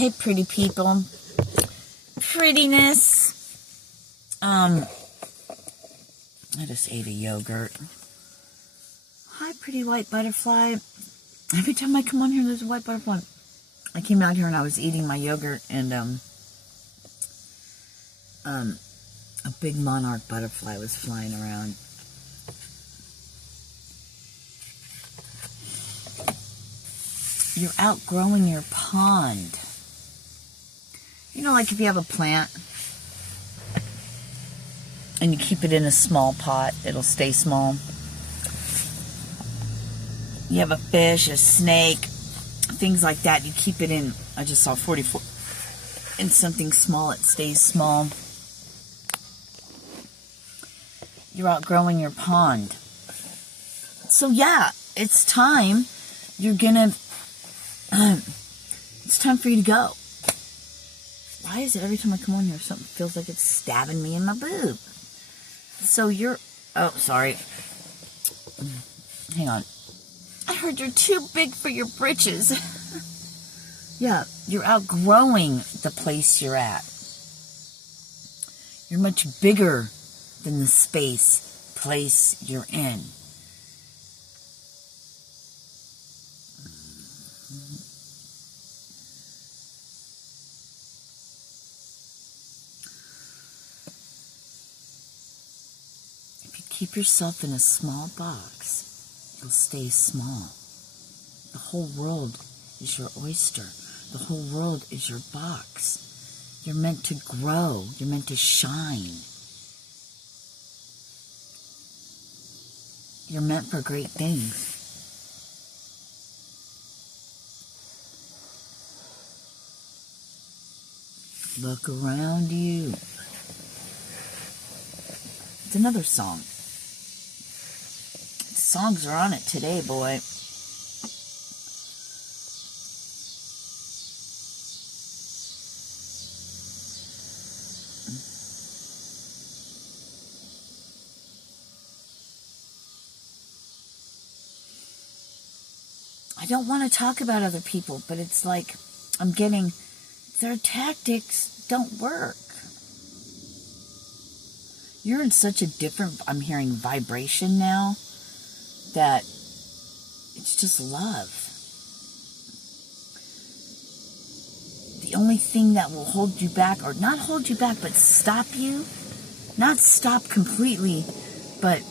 Hey, pretty people. Prettiness. I just ate a yogurt. Hi, pretty white butterfly. Every time I come on here, there's a white butterfly. I came out here and I was eating my yogurt, and a big monarch butterfly was flying around. You're outgrowing your pond. You know, like if you have a plant and you keep it in a small pot, it'll stay small. You have a fish, a snake, things like that. You keep it in, I just saw 44, in something small, it stays small. You're outgrowing your pond. So yeah, it's time. You're gonna, it's time for you to go. Why is it every time I come on here, something feels like it's stabbing me in my boob? So you're, oh, sorry. Hang on. I heard you're too big for your britches. Yeah, you're outgrowing the place you're at. You're much bigger than the place you're in. Keep yourself in a small box. You'll stay small. The whole world is your oyster. The whole world is your box. You're meant to grow. You're meant to shine. You're meant for great things. Look around you. It's another song. Songs are on it today, boy. I don't want to talk about other people, but it's like I'm getting, their tactics don't work. You're in such a different, I'm hearing vibration now, that it's just love. The only thing that will hold you back, or not hold you back, but stop you, not stop completely, but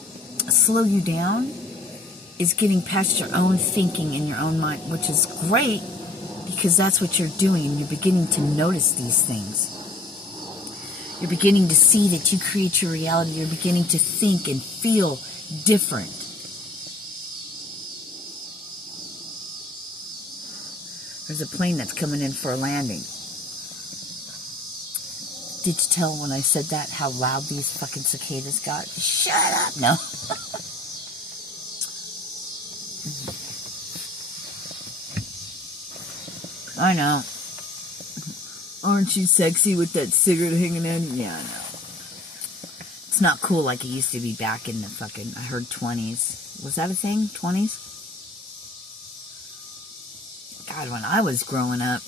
slow you down, is getting past your own thinking in your own mind, which is great, because that's what you're doing, and you're beginning to notice these things. You're beginning to see that you create your reality. You're beginning to think and feel different. There's a plane that's coming in for a landing. Did you tell when I said that how loud these fucking cicadas got? Shut up! No. I know. Aren't you sexy with that cigarette hanging out? Yeah, I know. It's not cool like it used to be back in the fucking, I heard 20s. Was that a thing? 20s? God, when I was growing up,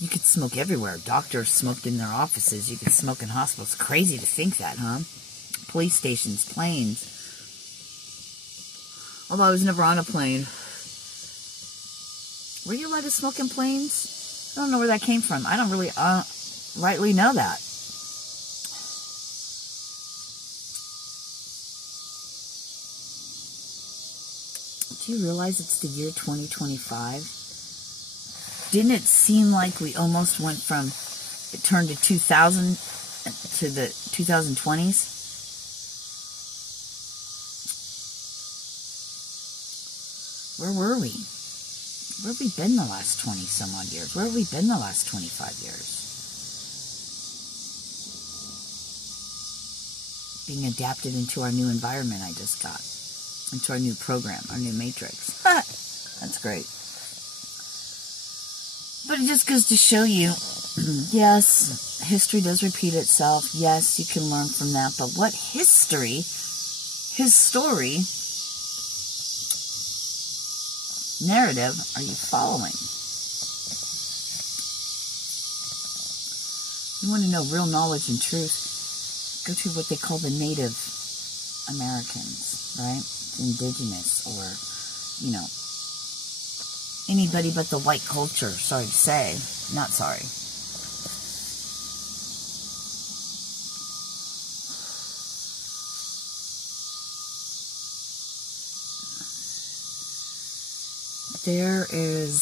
you could smoke everywhere. Doctors smoked in their offices. You could smoke in hospitals. Crazy to think that, huh? Police stations, planes. Although I was never on a plane. Were you allowed to smoke in planes? I don't know where that came from. I don't really rightly know that. Do you realize it's the year 2025? Didn't it seem like we almost went from, it turned to 2000 to the 2020s? Where were we? Where have we been the last 20 some odd years? Where have we been the last 25 years? Being adapted into our new environment I just got. Into our new program, our new matrix. That's great. But it just goes to show you, yes, history does repeat itself. Yes, you can learn from that. But what history, his story, narrative are you following? You want to know real knowledge and truth, go to what they call the Native Americans, right? Indigenous, or, you know, anybody but the white culture, sorry to say. Not sorry. There is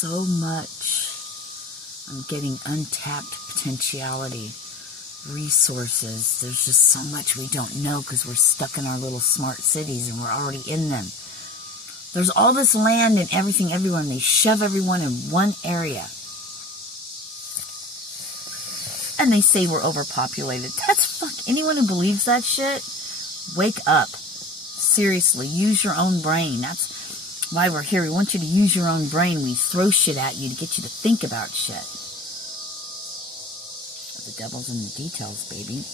so much. I'm getting untapped potentiality, resources. There's just so much we don't know because we're stuck in our little smart cities and we're already in them. There's all this land and everything everywhere, and they shove everyone in one area. And they say we're overpopulated. That's fuck. Anyone who believes that shit, wake up. Seriously, use your own brain. That's why we're here. We want you to use your own brain. We throw shit at you to get you to think about shit. The devil's in the details, baby.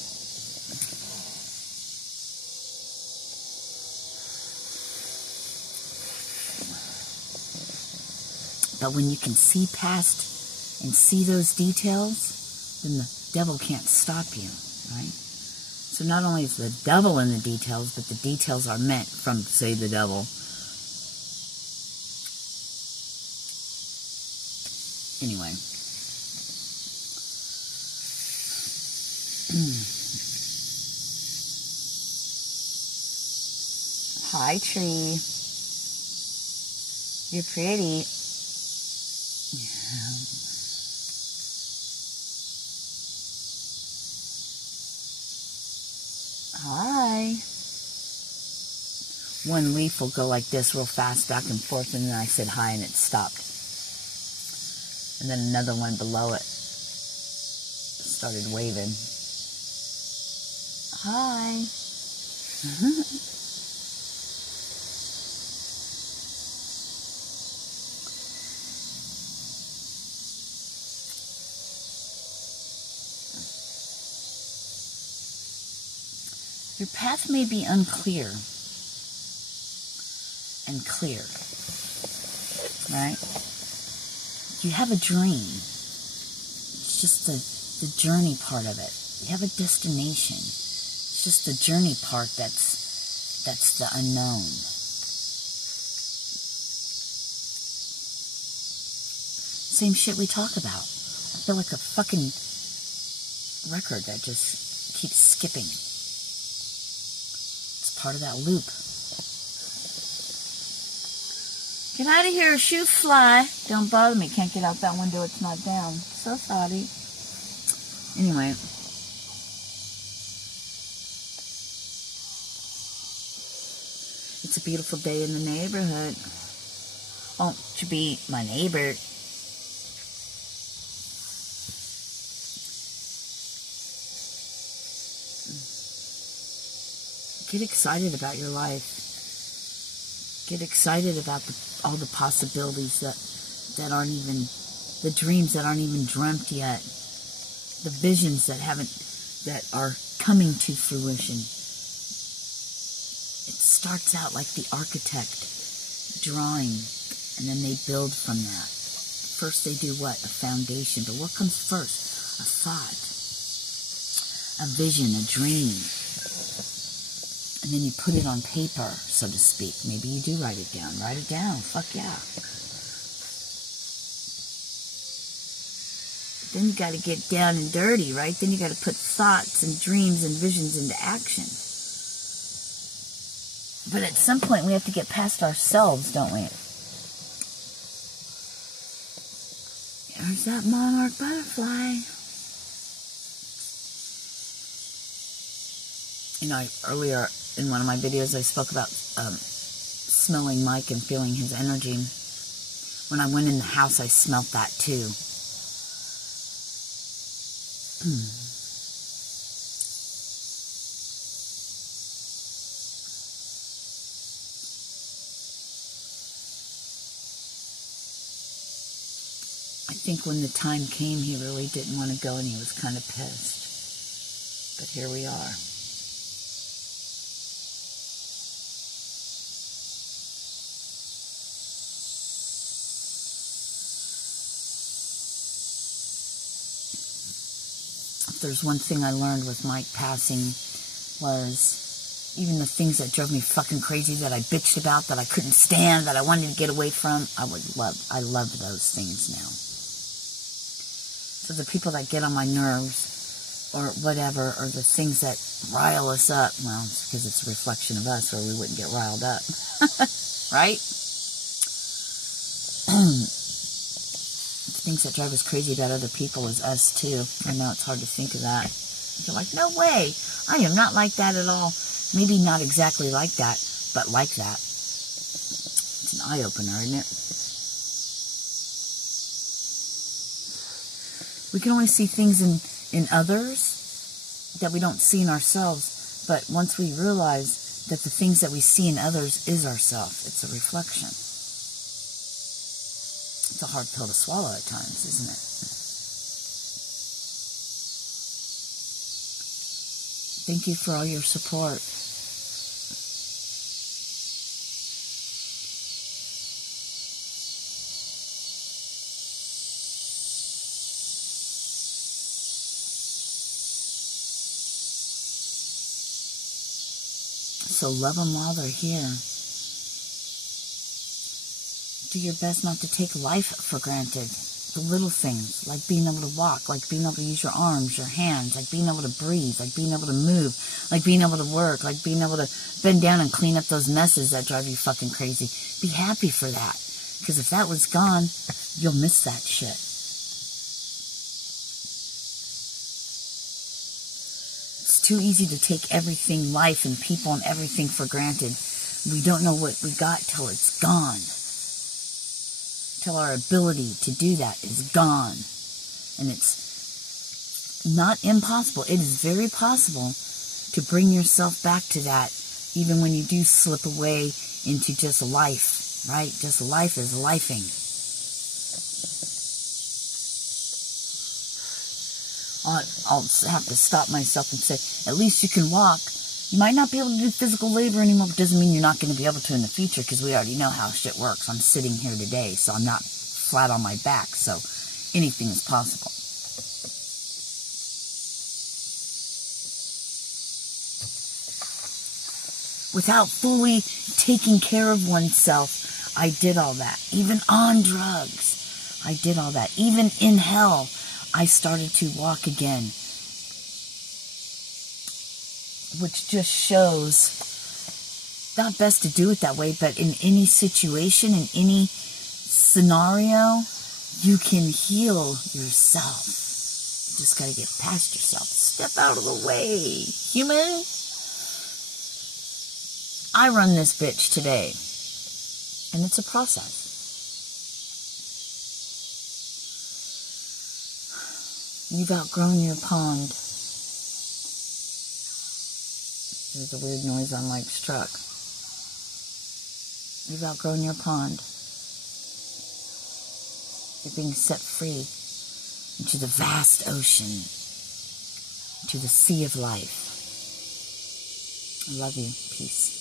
But when you can see past and see those details, then the devil can't stop you, right? So not only is the devil in the details, but the details are meant from, say, the devil. Anyway. Hi, tree. You're pretty. Yeah. Hi. One leaf will go like this real fast back and forth, and then I said hi and it stopped. And then another one below it started waving. Hi. Your path may be unclear and clear, right? You have a dream. It's just the journey part of it. You have a destination. It's just the journey part that's the unknown. Same shit we talk about. I feel like a fucking record that just keeps skipping. Part of that loop. Get out of here, shoe fly. Don't bother me. Can't get out that window. It's not down. So sorry. Anyway. It's a beautiful day in the neighborhood. Won't you be my neighbor? Get excited about your life. Get excited about all the possibilities that aren't even, the dreams that aren't even dreamt yet. The visions that are coming to fruition. It starts out like the architect drawing, and then they build from that. First they do what? A foundation. But what comes first? A thought. A vision, a dream. And then you put it on paper, so to speak. Maybe you do write it down. Write it down. Fuck yeah. Then you got to get down and dirty, right? Then you got to put thoughts and dreams and visions into action. But at some point, we have to get past ourselves, don't we? There's that monarch butterfly. You know, earlier in one of my videos, I spoke about smelling Mike and feeling his energy. When I went in the house, I smelt that too. I think when the time came, he really didn't want to go and he was kind of pissed. But here we are. there's one thing I learned with Mike passing was even the things that drove me fucking crazy, that I bitched about, that I couldn't stand, that I wanted to get away from, I love those things now. So the people that get on my nerves or whatever, or the things that rile us up, well, it's because it's a reflection of us, or we wouldn't get riled up. Right? Things that drive us crazy about other people is us too. I know it's hard to think of that. You're like, no way, I am not like that at all. Maybe not exactly like that, but like that. It's an eye-opener, isn't it? We can only see things in others that we don't see in ourselves, but once we realize that the things that we see in others is ourselves, it's a reflection. It's a hard pill to swallow at times, isn't it? Thank you for all your support. So love them while they're here. Do your best not to take life for granted. The little things, like being able to walk, like being able to use your arms, your hands, like being able to breathe, like being able to move, like being able to work, like being able to bend down and clean up those messes that drive you fucking crazy. Be happy for that. Because if that was gone, you'll miss that shit. It's too easy to take everything, life and people and everything for granted. We don't know what we got till it's gone. Till our ability to do that is gone. And it's not impossible. It is very possible to bring yourself back to that, even when you do slip away into just life, right? Just life is lifing. I'll have to stop myself and say, at least you can walk. You might not be able to do physical labor anymore, but doesn't mean you're not going to be able to in the future, because we already know how shit works. I'm sitting here today, so I'm not flat on my back, so anything is possible. Without fully taking care of oneself, I did all that. Even on drugs, I did all that. Even in hell, I started to walk again. Which just shows, not best to do it that way, but in any situation, in any scenario, you can heal yourself. You just got to get past yourself. Step out of the way, human. I run this bitch today, and it's a process. You've outgrown your pond. There's a weird noise on Mike's truck. You've outgrown your pond. You're being set free into the vast ocean, into the sea of life. I love you. Peace.